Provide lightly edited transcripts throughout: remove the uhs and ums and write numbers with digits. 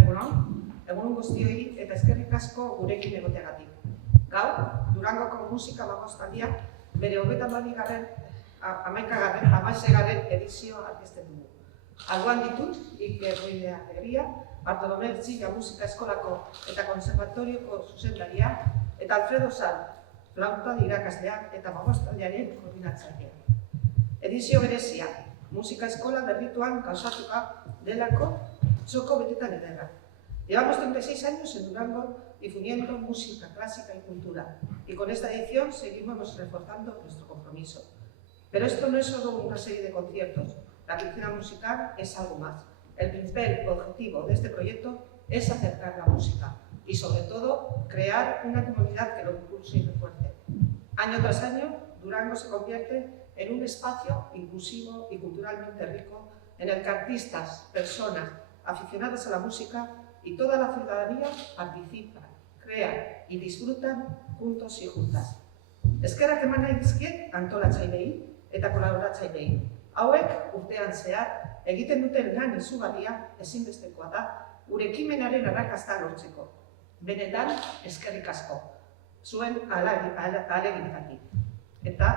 Egunon guztioi eta eskerrik asko gurekin egoteagatik. Gaur, Durangoko musika magoztaldiak bere 11. edizioa aurkezten dugu. Alboan ditut, Iker Ruidea Alegria, Bartolomé Ertzilla Musika Eskolako eta Konservatorioko zuzendaria, eta Alfredo Sal, flauta irakaslea eta magoztaldiaren koordinatzailea. Edizio berezia, musika eskola berrituan gauzatuka delako txoko betetan ederra. Llevamos 36 años en Durango difundiendo música clásica y cultura, y con esta edición seguimos reforzando nuestro compromiso. Pero esto no es solo una serie de conciertos, la quincena musical es algo más. El principal objetivo de este proyecto es acercar la música y, sobre todo, crear una comunidad que lo impulse y refuerce. Año tras año, Durango se convierte en un espacio inclusivo y culturalmente rico en el que artistas, personas, aficionados a la música y toda la ciudadanía participan, crean y disfrutan juntos y juntas. Eskerrak eman nahi dizkiet antolatzaileei eta kolaboratzaileei. Hauek urtean zehar egiten duten lan izugarria ezinbestekoa da gure ekimenaren arrakasta lortzeko. Benetan eskerrik asko, zuen ahaleginagatik. Eta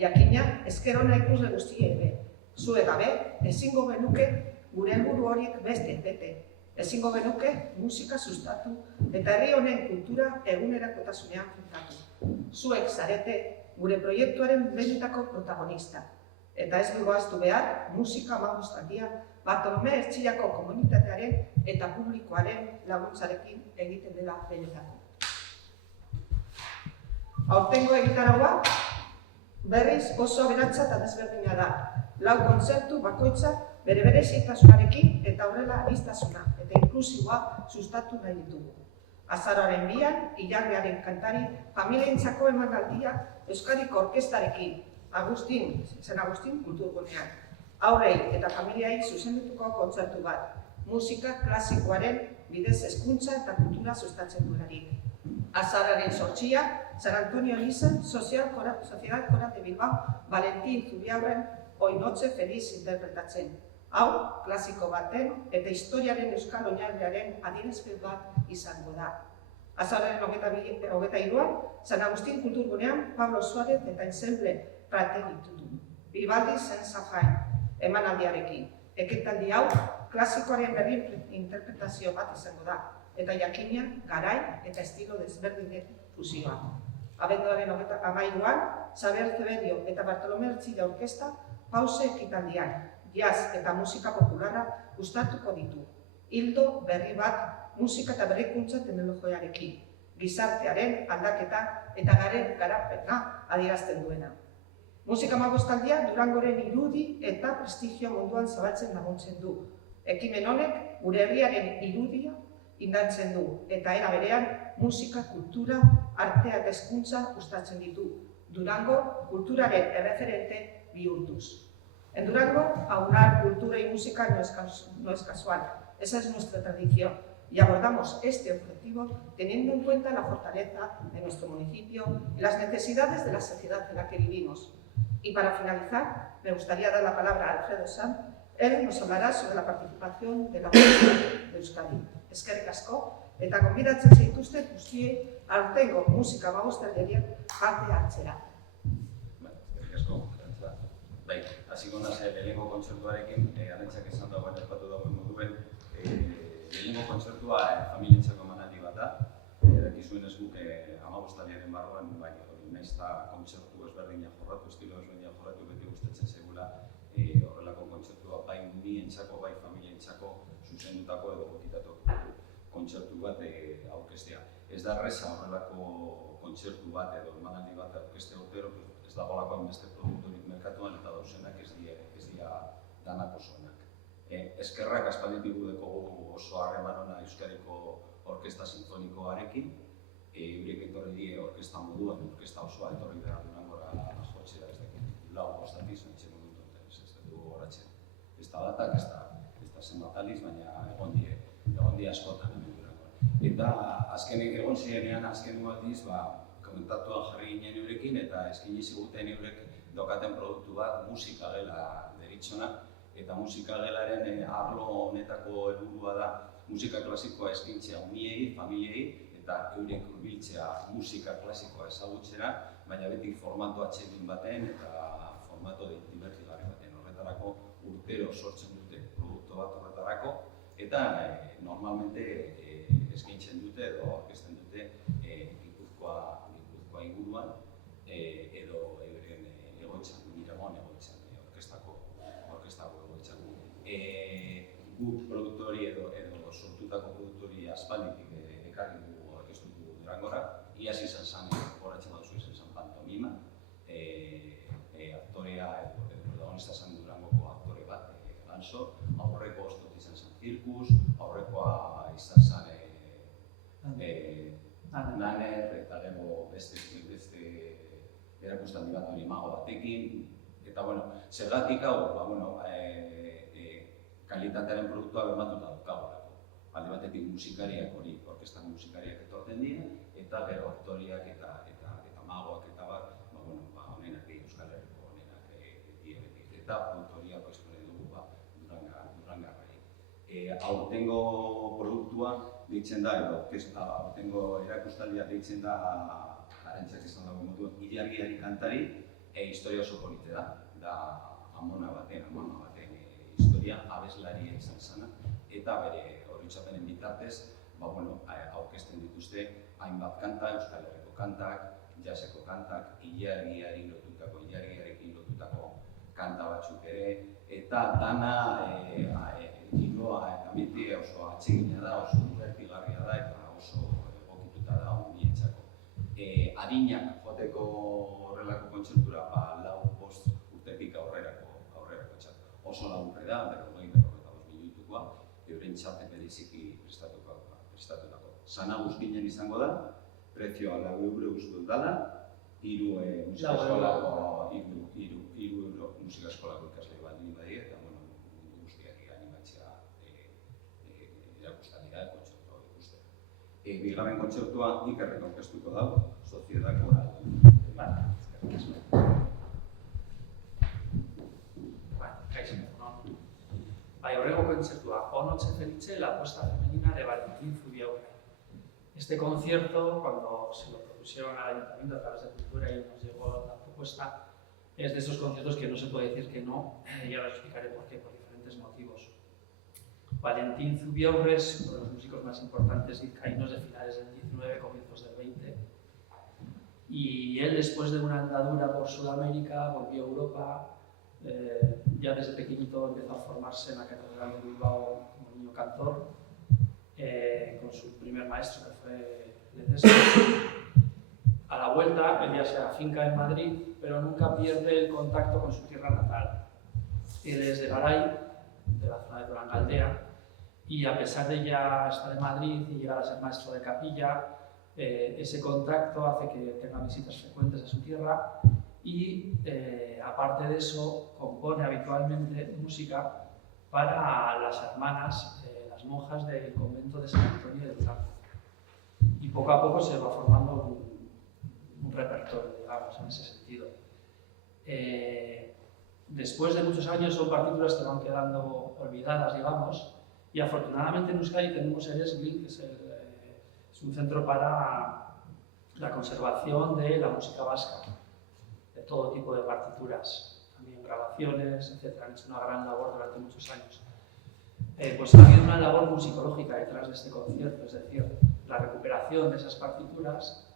jakina esker ona ikusle guztiei ere. Zuek gabe ezingo genuke gure helburu horiek bete. Ezingo genuke musika sustatu eta herri honen kultura egunerakotasunean finkatu. Zuek zarete gure proiektuaren benetako protagonista. Eta ez dugu ahaztu behar, musika magoztaldia Bartolomé Ertzillako komunitatearen eta publikoaren laguntzarekin egiten dela benetako. Aurtengo egitaraua berriz oso aberatsa eta desberdina da. 4 kontzertu bakoitzak bere berezitasunarekin eta horrela aniztasuna eta inklusiboa sustatu nahi ditugu. Azaroaren 2an, Ilargiaren kantari, familientzako emanaldia Euskadiko orkestarekin, San Agustin kulturgunean. Aurrei eta familiai zuzendutuko kontzertu bat, musika klasikoaren bidez hezkuntza eta kultura sustatzen duelarik. Azaroaren 8a, San Antonio Elizan, Sociedad Coral de Bilbao, Valentín Zubiaurren Hoy Noche Feliz interpretatzen. Hau, klasiko baten eta historiaren euskal oinarriaren adierazpen bat izango da. Azaroaren 23an, San Agustin kulturgunean Pablo Suárez eta Ensemble Prateritutu. Vivaldi Saint-Safrain, emanaldiarekin. Ekitaldi hau, klasikoaren berri interpretazio bat izango da, eta jakina, garai eta estilo desberdinen fusioa. Abenduaren 13an, Xabier Zebedio eta Bartolomé Ertzilla Orkesta pause ekitaldian, jazz eta musika popularra gustatuko ditu. Ildo berri bat musika eta berrikuntza teknologiarekin, gizartearen aldaketa eta garapena adierazten duena. Musika magoztaldia Durangoren irudi eta prestigio munduan zabaltzen laguntzen du. Ekimen honek gure herriaren irudia indartzen du eta era berean musika, kultura, artea eta hezkuntza uztartzen ditu. Durango kulturaren erreferente bihurtuz. En Durango, aunar cultura y música no es casual, esa es nuestra tradición y abordamos este objetivo teniendo en cuenta la fortaleza de nuestro municipio y las necesidades de la sociedad en la que vivimos. Y para finalizar, me gustaría dar la palabra a Alfredo Sanz. Él nos hablará sobre la participación de la música de Euskadi. Eskerrik asko, eta gonbidatzen zaituztet guztiei aurtengo musika magoztaldian parte hartzera. Eskerrik asko. Bai, hasiko naiz lehenengo kontzertuarekin, Anetxak esan dagoen espatu dagoen moduen, lehenengo kontzertua familientzako emanaldi bat da. Dakizuen ez guk 15 barruan, bai, nahiz eta kontzertu ezberdinak jorratu, estilo ezberdinak jorratu, beti gustatzen zaigula horrelako kontzertua bai unientzako, bai familientzako zuzendutako edo gokitatuko kontzertu bat aurkeztea. Ez da erraza horrelako kontzertu bat edo emanaldi bat aurkeztea urtero, ez dagoelakoan beste produkturik merkatuan eta dauzenak ez dira danak osoenak. Eskerrak aspalditik dekogu oso harreman ona Euskadiko Orkesta Sinfonikoarekin, eurek etorri die orkesta moduan, orkesta osoa etorri behar Durangora jotzera ez dakit lau bostatiz, entxeko dut ez dugu horatzen. Ez da datak, ez da zenbat aliz, baina egon die askotan hemen Durangoan. Eta egon zirenean azken aldiz, komentatuan jarri ginen eurekin eta eskini ziguten eurek dokaten produktu bat musika gela deritzona eta musika gelaren arlo honetako helburua da musika klasikoa eskaintzea umiei, familiei, eta eurek hurbiltzea musika klasikoa ezagutzera, baina beti formato atsegin baten eta formato divertigarri baten. Horretarako urtero sortzen dute produktu bat horretarako, eta normalmente eskaintzen dute edo aurkezten dute Gipuzkoa inguruan edo euren egoitzan, Miragon egoitzan, orkestako egoitzan. Guk produktori edo sortutako produktori aspalditik ekarri dugu orkestu dugu Durangora. Iaz izan zen, horretzen dauzu izan zen pantomima, aktorea edo protagonista zen Durangoko aktore bat Ganso, aurreko ostot izan zen zirkus, aurrekoa izan zen Naner, eta gero beste erakustaldi bat hori mago batekin, eta zergatik hau, kalitatearen produktua bermatuta daukagolako. Alde batetik musikariak hori, orkestako musikariak etorten dira, eta gero aktoriak eta magoak eta bat, honenak Euskal Herriko honenak beti, eta produktoria poizpone dugu Durangarrai. Aurtengo produktua deitzen da, edo aurtengo erakustaldia deitzen da, Arantzak izan dago moduan, Ilargiari kantari, historia oso polite da amona baten historia, abeslaria izan zana, eta bere oroitzapenen bitartez, aurkezten dituzte hainbat kanta, Euskal Herriko kantak, jazzeko kantak, ilargiarekin lotutako kanta batzuk ere, eta dana ambientea oso atsegina da, oso divertigarria da, eta oso egokituta da bientzako. Adinak joteko horrelako kontzertura, 4-5 urtetik aurrerako txat. Oso laburre da, 45 minutukoa, euren txaten bereziki prestatutako. Sana guztinen izango da, prezioa 4 euro guztu dala, 3 musika eskolako ikasle baldin badie, eta mundu guztiak animatzea erakustaldia kontzertua ikustera. Bigarren kontzertua Ikerrek aurkeztuko dago, Sociedad Coral. Horrego kontzertua, O Noche Felice, la apuesta femenina de Valentín Zubiaurre. Este concierto, cuando se lo propusieron al Ayuntamiento a través de Cultura y nos llegó la propuesta, es de esos conciertos que no se puede decir que no, y ahora explicaré por qué, por diferentes motivos. Valentín Zubiaurre es uno de los músicos más importantes vizcaínos de finales del 19, comienzos del 20. Y él, después de una andadura por Sudamérica, volvió a Europa. Ya desde pequeñito empezó a formarse en la Catedral de Bilbao como niño cantor, con su primer maestro, que fue Ledesma. A la vuelta, él ya se afinca en Madrid, pero nunca pierde el contacto con su tierra natal. Él es de Garay, de la zona de Durangaldea, y a pesar de ya estar en Madrid y llegar a ser maestro de capilla, ese contacto hace que tenga visitas frecuentes a su tierra y, aparte de eso, compone habitualmente música para las hermanas, las monjas del convento de San Antonio de Durango. Y poco a poco se va formando un repertorio, digamos, en ese sentido. Después de muchos años son partituras que van quedando olvidadas, digamos, y afortunadamente en Euskadi tenemos el ESGLI, que es un centro para la conservación de la música vasca, de todo tipo de partituras, también grabaciones, etc. Han hecho una gran labor durante muchos años. Pues ha habido una labor musicológica detrás de este concierto, es decir, la recuperación de esas partituras,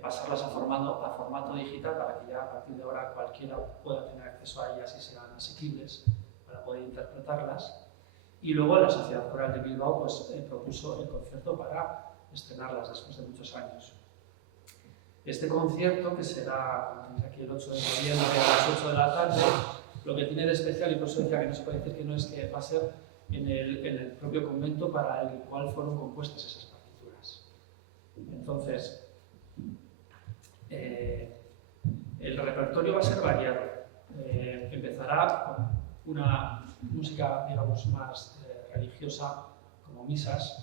pasarlas a formato digital para que ya a partir de ahora cualquiera pueda tener acceso a ellas y sean asequibles para poder interpretarlas. Y luego la Sociedad Coral de Bilbao pues, propuso el concierto para estrenarlas después de muchos años. Este concierto, que será, como tenéis aquí, el 8 de noviembre a las 8 de la tarde, lo que tiene de especial, y por eso decía que no se puede decir que no, es que va a ser en el propio convento para el cual fueron compuestas esas partituras. Entonces, el repertorio va a ser variado. Empezará con una música, digamos, más religiosa, como misas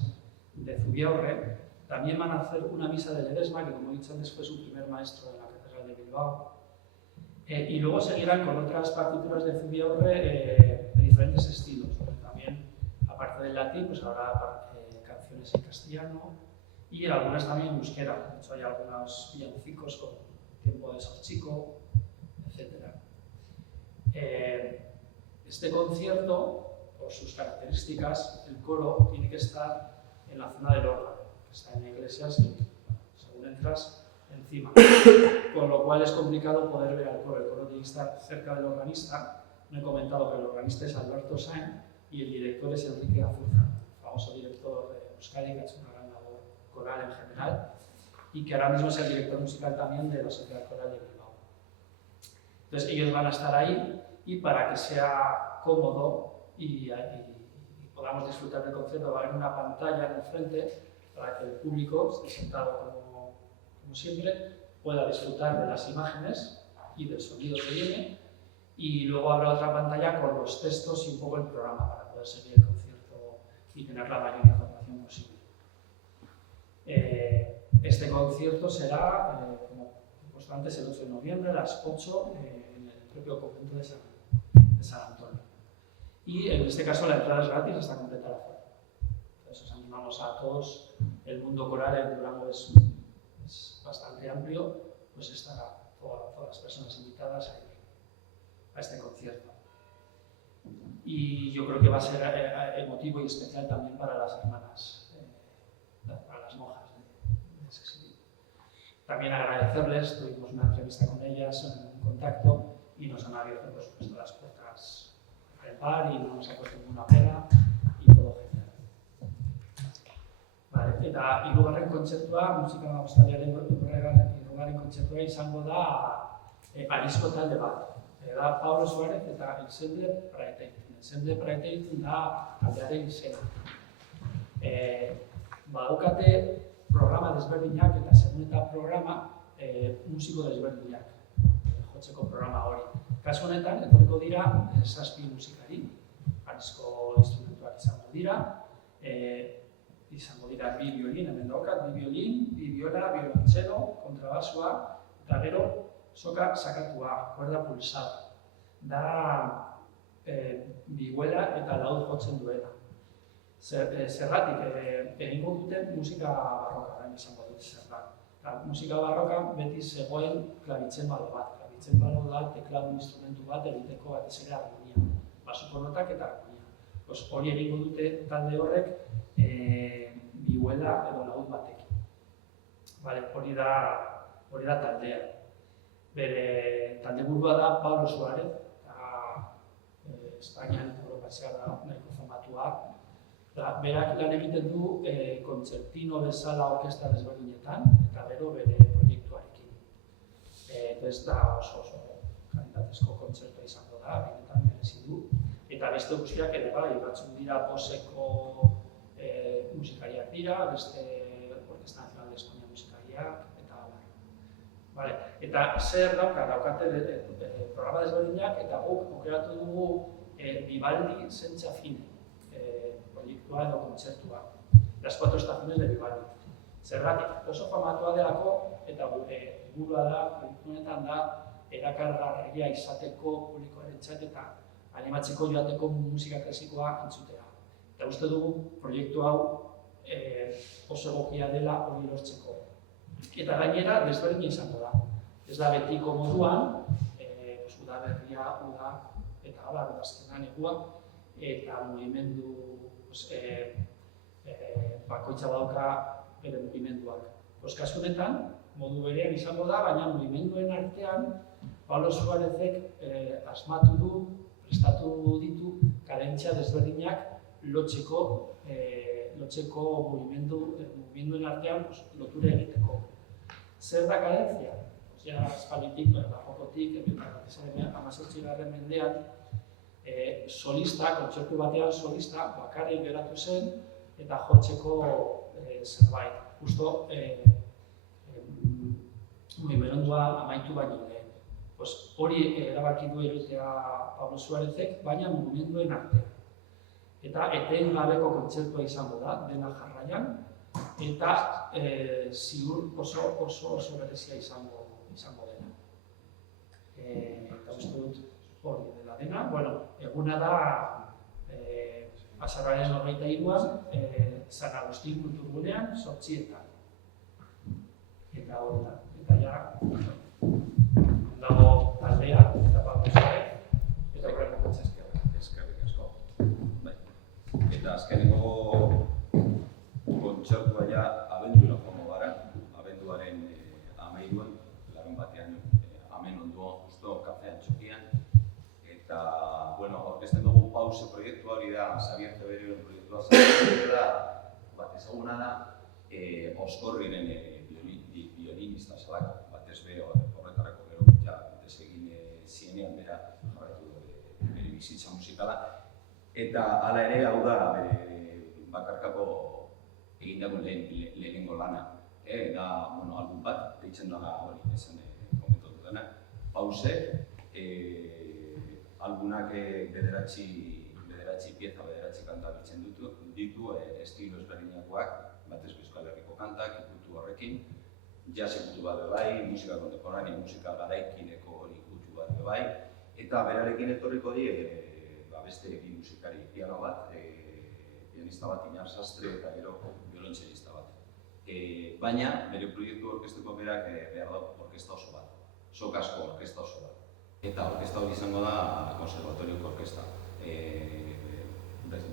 de Zubiaurre. También van a hacer una misa de Ledesma, que como he dicho antes fue su primer maestro en la Catedral de Bilbao. Y luego seguirán con otras partituras de Zubiaurre de diferentes estilos. También, aparte del latín, pues habrá inglés y castellano, y algunas también en euskera. De hecho, hay algunos villancicos con Tiempo de Ser Chico, etc. Este concierto, por sus características, el coro tiene que estar en la zona del órgano, que está en la iglesia, según entras, encima. Con lo cual es complicado poder ver al coro. El coro tiene que estar cerca del organista. Me he comentado que el organista es Alberto Sainz y el director es Enrique Azurza, famoso director de Euskadi, que ha hecho una gran labor coral en general y que ahora mismo es el director musical también de la Sociedad Coral de Bilbao. Entonces ellos van a estar ahí y para que sea cómodo y podamos disfrutar del concierto va a haber una pantalla en el frente para que el público esté sentado como siempre, pueda disfrutar de las imágenes y del sonido que viene, y luego habrá otra pantalla con los textos y un poco el programa para poder seguir el concierto y tener la mayor información posible. Este concierto será, como he puesto antes, el 8 de noviembre a las 8 en el propio convento de San Antonio. Y en este caso la entrada es gratis hasta completar aforo. Entonces os animamos a todos. El mundo coral en Durango es bastante amplio, pues estará todas las personas invitadas a ir a este concierto. Y yo creo que va a ser emotivo y especial también para las hermanas, para las monjas de ese sitio. También agradecerles, tuvimos una entrevista con ellas, un contacto, y nos han abierto, por supuesto, las puertas del bar y no nos ha puesto ninguna pega y todo genial. Vale, eta hirugarren kontzertua, musika uztailaren hirugarren kontzertua izango da Arizko talde bat. Da Pablo Suárez eta Ensemble Praeteitun. Ensemble Praeteitun da taldearen izena. Badaukate programa desberdinak eta segun eta programa musiko desberdinak jotzeko programa hori. Kasu honetan, etorriko dira 7 musikari, Arizko instrumentuak izango dira, izango dira 2 biolin, hemen daukat, 2 biolin, 2 viola, violonchelo, kontrabasoa, eta gero soka sakatua, kuerda pulsada. Da bihuela eta laud jotzen duena. Zergatik, egingo dute musika barroka, izango dut zergatik. Musika barroka beti zegoen klabitzembalo bat. Klabitzembalo da tekladu instrumentu bat egiteko batez ere harmonia. Basuko notak eta harmonia. Hori egingo dute talde horrek bihuela edo laud batekin. Hori da taldea. Bere talde burua da Pablo Suárez, eta Espainian eta Europa da nahiko famatua. Berak lan egiten du kontzertino bezala orkestra desberdinetan, eta gero bere proiektuarekin. Ez da oso kalitatezko kontzertua izango da, benetan merezi du. Eta beste guztiak ere bai, batzuk dira poseko musikariak dira, beste Orkestra Nacional de España musikariak, eta abar. Eta zer daukate programa desberdinak, eta guk aukeratu dugu Vivaldi Senza Fine proiektua edo kontzertua. Las 4 estaciones de Vivaldi. Zergatik, oso famatua delako, eta gure helburua da, proiektu honetan da, erakargarria izateko publikoarentzat eta animatzeko joateko musika klasikoa entzutea. Eta uste dugu proiektu hau oso egokia dela hori lortzeko. Eta gainera, desberdina izango da. Ez da betiko moduan, udaberria, uda, eta abar, udazkenan egua, eta mugimendu bakoitza badauka bere mugimenduak. Kasu honetan, modu berean izango da, baina mugimenduen artean Pablo Suárezek asmatu du, prestatu ditu kadentzia desberdinak lotzeko mugimenduen artean lotura egiteko. Zer da kadentzia? Espalitik, barrokotik, 18. mendean, solista, kontzertu batean solista, bakarrik geratu zen eta jotzeko zerbait. Justo mugimendua amaitu baino lehen. Hori erabaki du egitea Pablo Suárezek, baina mugimenduen artean. Eta etengabeko kontzertua izango da, dena jarraian, eta ziur oso berezia izango dena. Eta uste dut hori dela dena. Eguna da azaroaren 23an, San Agustin kulturgunean, 8etan. Eta horretan, eta ja, dago taldea, eta pausare, eta horrela kontzeskia. Eskerrik asko. Bai. Eta azkeneko kontzertua ja abendura joango gara, abenduaren 13an, larunbatean hemen ondoan justo kafean txokian. Eta, bueno, aurkezten dugu pause proiektua hori da, Xabier Zeberioren proiektua da, bat ezaguna da, Oskorriren violinista zelako, batez be horretarako gero, ja, desegin zienean bera jarraitu bere bizitza musikala. Eta hala ere, hau da, bakarkako egindako lehenengo lana. Da, bueno, album bat, deitzen dela hori, esan komentatu dena, pause, albunak bederatzi pieza, bederatzi kanta biltzen ditu, estilo ezberdinakoak, batez Euskal Herriko kantak, ikutu horrekin, jazz ikutu bat bai, musika kontemporánea, musika garaikineko hori ikutu bat bai, eta berarekin etorriko die beste bi musikari, piano bat, pianista bat, Iñar Sastre, eta gero violontxelista bat. Baina, bere proiektu orkesteko berak behar da orkesta oso bat, sokasko orkesta oso bat. Eta orkesta hori izango da Konservatorioko orkesta.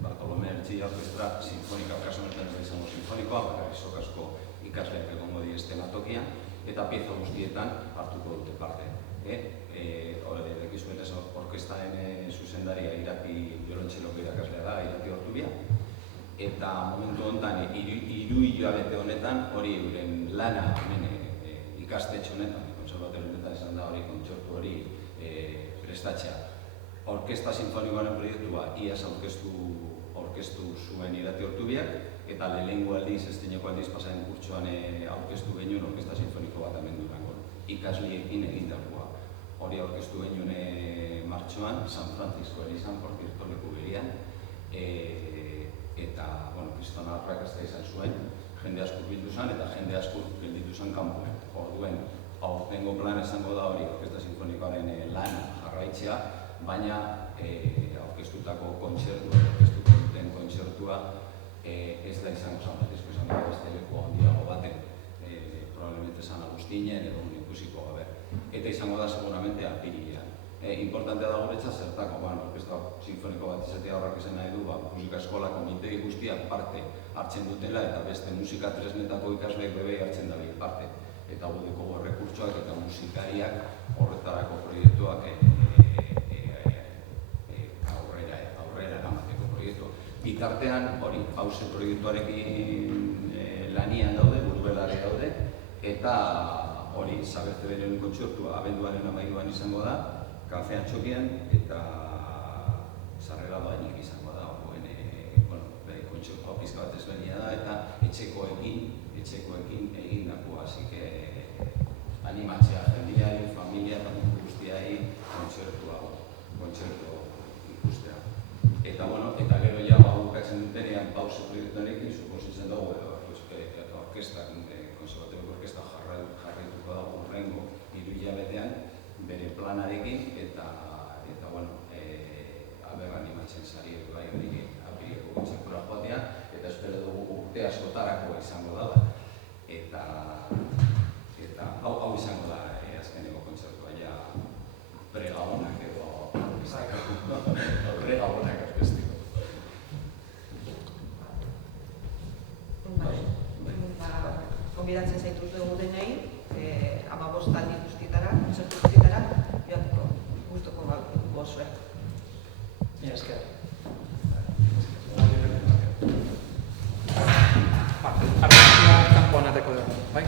Bartolome Ertxilla Orkestra sinfonika, kasu honetan ez izango sinfonikoa, bakarrik sokasko ikasleak egongo die eszenatokian, eta pieza guztietan hartuko dute parte. Dekizuen ez orkestaren zuzendaria Irati violontxeloko irakaslea da, Irati Ortubia. Eta momentu honetan, 3 hilabete honetan, hori euren lana ikastetxe honetan, konservatorio honetan esan da hori kontzertu hori prestatzea. Orkesta sinfonikoaren proiektua iaz aurkeztu zuen Irati Ortubiak, eta lehenengo aldiz, estineko aldiz pasaren kurtsoan aurkeztu genuen orkesta sinfoniko bat hemen Durangon, ikasliekin egindakoa. Hori aurkeztu genuen martxoan, San Francisco elizan, portirto leku berian, eta, bueno, kriston arrakasta izan zuen, jende asko bildu zen, eta jende asko gelditu zen kanpoan. Orduen, aurtengo plan esango da hori orkesta sinfonikoaren lana jarraitzea, baina aurkeztutako kontzertua, aurkeztuko duten kontzertua ez da izango San Francisco, izango da beste leku handiago baten, probablemente San Agustinen edo ikusiko gabe. Eta izango da seguramente apirilean. Importantea da guretzat zertako, orkesta sinfoniko bat izatea horrak esan nahi du, musika eskola komitegi guztiak parte hartzen dutela eta beste musika tresnetako ikasleek bebe hartzen dabil parte. Eta gudeko errekurtsoak eta musikariak horretarako proiektuak aurrera eramateko proiektu. Bitartean, hori, pause proiektuarekin lanian daude, burubelare daude, eta hori, Xabier Zeberioren kontzertua abenduaren 13an izango da, kafean txokian, eta sarrera doainik izango da, kontzertua pizka bat ezberdina da, eta etxekoekin egindakoa, así que animatzea jendiari, familia eta guztiai kontzertu ikustea. Eta, eta gero ja bukatzen dutenean pause proiektuarekin, supositzen dugu orkestak, konservatorioko orkesta jarraituko dago hurrengo 3 hilabetean bere planarekin, eta aber animatzen zari bai horiek apirileko kontzertura joatea, eta espero dugu urte askotarako izango dela. Eta hau izango da azkeneko kontzertua ja pregabonak edo pregabonak aurkezteko. Konbidatzen zaituz dugu denei, 15 aldi guztietara, kontzertu guztietara, joateko gustuko dugu osue. Esker. Argazkia kanpoan ateko dugu, bai?